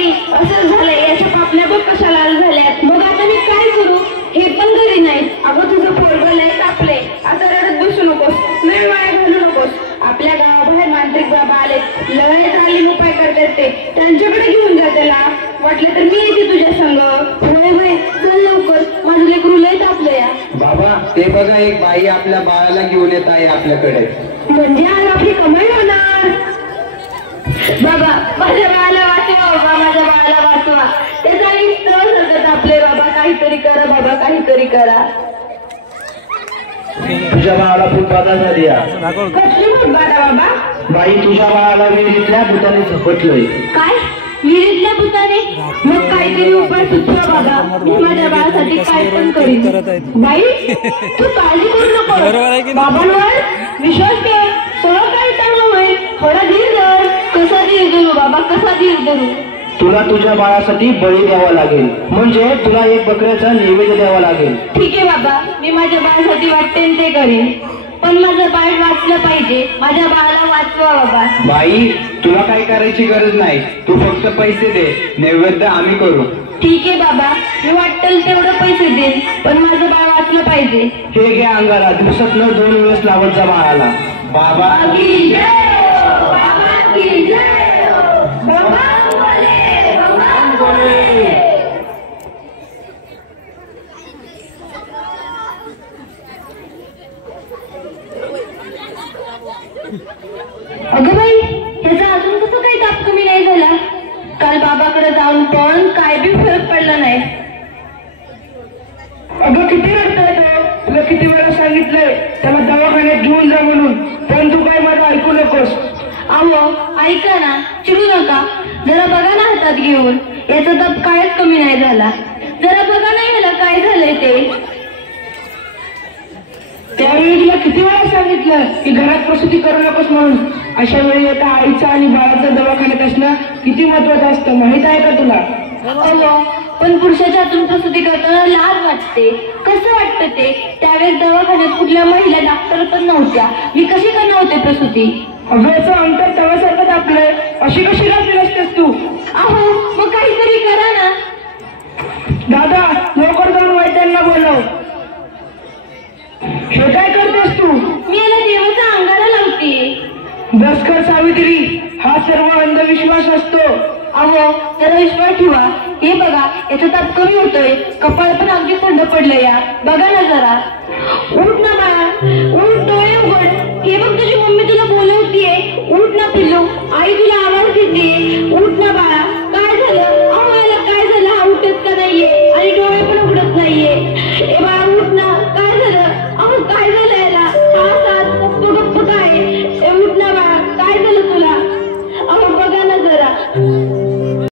तरी असं झालंय, याच्या पापण्या बघ कशा लाल झाल्यात. मग आता मी काय करू? हे पण घरी नाही. अगं तुझं पोरगं लय कापले. आता रडत बसू नकोस, वेळ वाया घालू नकोस. आपल्या गावाबाहेर मांत्रिक बाबा आले, लय तालीम उपाय करतात ते, त्यांच्याकडे घेऊन जा त्याला. वाटलं तर मी येते तुझ्या संग. होय होय, चल लवकर, माझं लेकरू लय तापलं या. बाबा ते बघा, एक बाई आपल्या बाळाला घेऊन येत आहे आपल्याकडे. म्हणजे आज आपली कमाई होणार. बाबा माझ्या बाळाला वाचवा, बाबा माझ्या बाळाला वाचवा. त्याचा इस्त्र सगळं तापले. बाबा काहीतरी करा, बाबा काहीतरी करा. तुझ्या बाळाला फुटबाधा झाली. कसली फुटबाधा बाबा? बाई तुझ्या बाळाला विहिरीतल्या भूताने झपटलोय. काय? विहिरीतल्या भूताने? मग काहीतरी उपाय सुचवा बाबा, मी माझ्या बाळासाठी काय पण करीन. बाई तू काळजी करू नको, बाबांवर विश्वास ठेव, सगळं काही चांगलं होईल. थोडा धीर धर. कसा धीर धरू बाबा, कसा धीर धरू? तुला तुझ्या बाळासाठी बळी द्यावा लागेल, म्हणजे तुला एक बकऱ्याचा नैवेद्य द्यावा लागेल. ठीक आहे बाबा, मी माझ्या बाळासाठी वाटते ते करेन, पण माझं बाळ वाचलं पाहिजे. माझ्या बाळाला वाचवा बाबा. बाई तुला काय करायची गरज नाही, तू फक्त पैसे दे, नैवेद्य आम्ही करू. ठीक आहे बाबा, मी वाटेल तेवढं पैसे देईन, पण माझं बाळ वाचलं पाहिजे. हे घ्या अंगाला, दिवसातनं 2 वेळेस लावत जा बाळाला. बाबा अगं बाई, ह्याचा अजून कसं काही ताप कमी नाही झाला? काल बाबाकडे जाऊन पण काय बी फरक पडला नाही. अगं किती रडतोय तो, तुला किती वेळा सांगितलंय त्याला दवाखान्यात घेऊन जा म्हणून, पण तू काय माझं ऐकू नकोस. अहो ऐका ना, चिडू नका, जरा बघा ना हातात घेऊन. याचा ताप कायच कमी नाही झाला. जरा बघा ना याला काय झालंय ते. त्यावेळी तुला किती वेळा सांगितलं की घरात प्रसूती करू नकोस म्हणून. अशा वेळी आता आईचा आणि बाळाचा दवाखान्यात असणं किती महत्वाचं असतं माहित आहे का तुला? अहो पण पुरुषाच्या हातून प्रसूती करताना लाज वाटते. कसं वाटतं ते? त्यावेळेस दवाखान्यात कुठल्या महिला डॉक्टर पण नव्हत्या, मी कशी करणार होते प्रसूती? अगं याचं अंतर तव्यासारखं आपलंय, अशी कशी घातली असतेस तू? अहो मग काहीतरी करा ना. दादा लवकर जाऊन वैद्यांना बोलव. हे काय करतेस तू? मी याला देवाच्या अंगाला लावते. बस कर सावित्री, हा सर्व अंधविश्वास असतो. अहो जरा विश्वास ठेवा. हे बघा याचा ताप कमी होतोय, कपाळ पण अगदी थंड पडलं या. बघा ना जरा. उठ ना बाळा, उठ, डोळे उघड. हे बघ तुझी मम्मी तुला बोलवतीये, उठ ना पिल्लू, आई तुला आवाज देते. उठ ना